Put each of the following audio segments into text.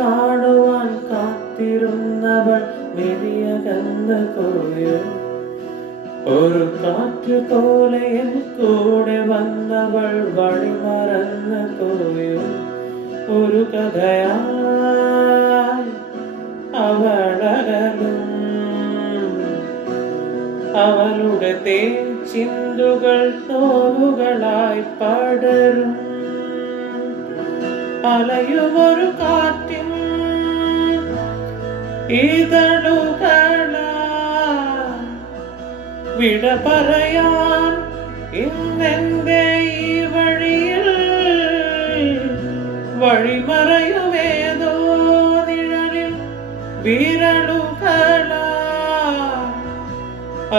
കാണുവാൻ കാത്തിരുന്നവൾ മിഴിയകന്ന് പോയോ? ഒരു കാറ്റ് പോലെ എൻ കൂടെ വന്നവൾ വഴിമറന്ന് പോയോ? ഒരു കഥയായി അവളകലും അവളുടെ തേൻ ചിന്തുകൾ നോവുകളായി പടരും. അലയുമൊരു കാറ്റിൻ ഇതളുകളാ വിട പറയാൻ ഇന്നെന്റെ ഈ വഴിയിൽ വഴിമറയുമേതോ നിഴലിൽ വിരലുകളാ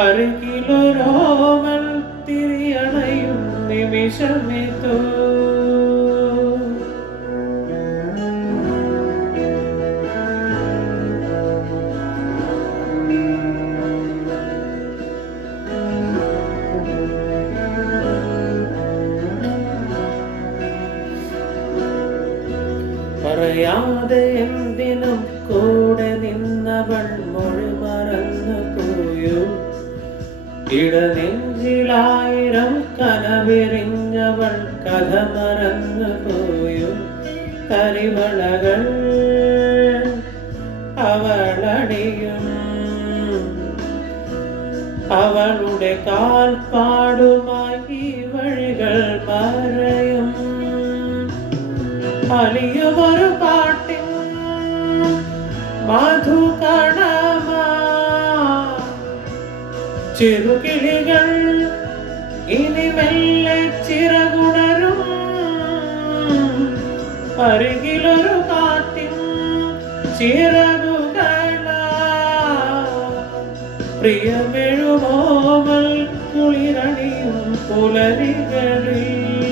അരികിലൊരോമൽ തിരിയണയും നിമിഷമിതോ. പറയാതെ എന്തിനും കൂടെ നിന്നവൾ മൊഴി മറന്നു പോയോ? ഇടനെഞ്ചിലായിരം കനവിരിഞ്ഞവൾ കഥ മറന്നു പോയോ? കരിവളകൾ അവളടിയും അവളുടെ കാൽപ്പാടുമായി വഴികൾ മറയും. അലിയുമൊരു പാട്ടിൻ മധുകണമാ ചെറുകിളികൾ ഇനി മെല്ലെ ചിറകുണരും. അരികിലൊരു കാറ്റിൻ ചിറകുകളാ പ്രിയമെഴുമോമൽ കുളിരണിയും പുലരികളിൽ.